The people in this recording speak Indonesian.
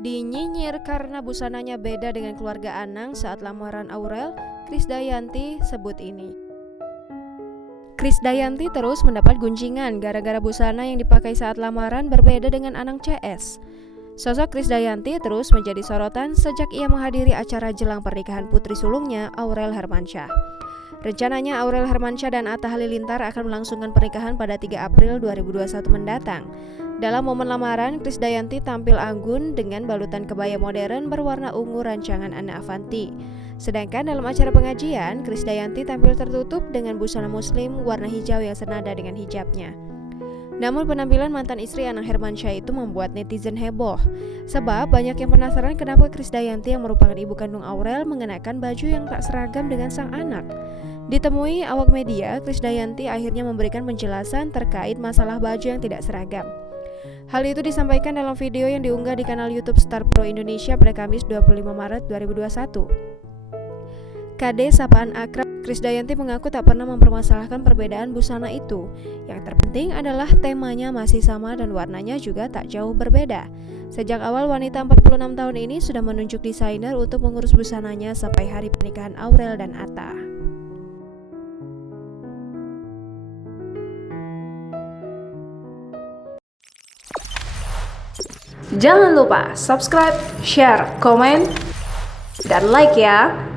Dinyinyir karena busananya beda dengan keluarga Anang saat lamaran Aurel, Krisdayanti sebut ini. Krisdayanti terus mendapat gunjingan gara-gara busana yang dipakai saat lamaran berbeda dengan Anang CS. Sosok Krisdayanti terus menjadi sorotan sejak ia menghadiri acara jelang pernikahan putri sulungnya, Aurel Hermansyah. Rencananya Aurel Hermansyah dan Atta Halilintar akan melangsungkan pernikahan pada 3 April 2021 mendatang. Dalam momen lamaran, Krisdayanti tampil anggun dengan balutan kebaya modern berwarna ungu rancangan Anna Avanti. Sedangkan dalam acara pengajian, Krisdayanti tampil tertutup dengan busana muslim warna hijau yang senada dengan hijabnya. Namun penampilan mantan istri Anang Hermansyah itu membuat netizen heboh. Sebab banyak yang penasaran kenapa Krisdayanti yang merupakan ibu kandung Aurel mengenakan baju yang tak seragam dengan sang anak. Ditemui awak media, Krisdayanti akhirnya memberikan penjelasan terkait masalah baju yang tidak seragam. Hal itu disampaikan dalam video yang diunggah di kanal YouTube Star Pro Indonesia pada Kamis 25 Maret 2021. KD sapaan akrab Krisdayanti mengaku tak pernah mempermasalahkan perbedaan busana itu. Yang terpenting adalah temanya masih sama dan warnanya juga tak jauh berbeda. Sejak awal wanita 46 tahun ini sudah menunjuk desainer untuk mengurus busananya sampai hari pernikahan Aurel dan Atta. Jangan lupa subscribe, share, komen, dan like ya.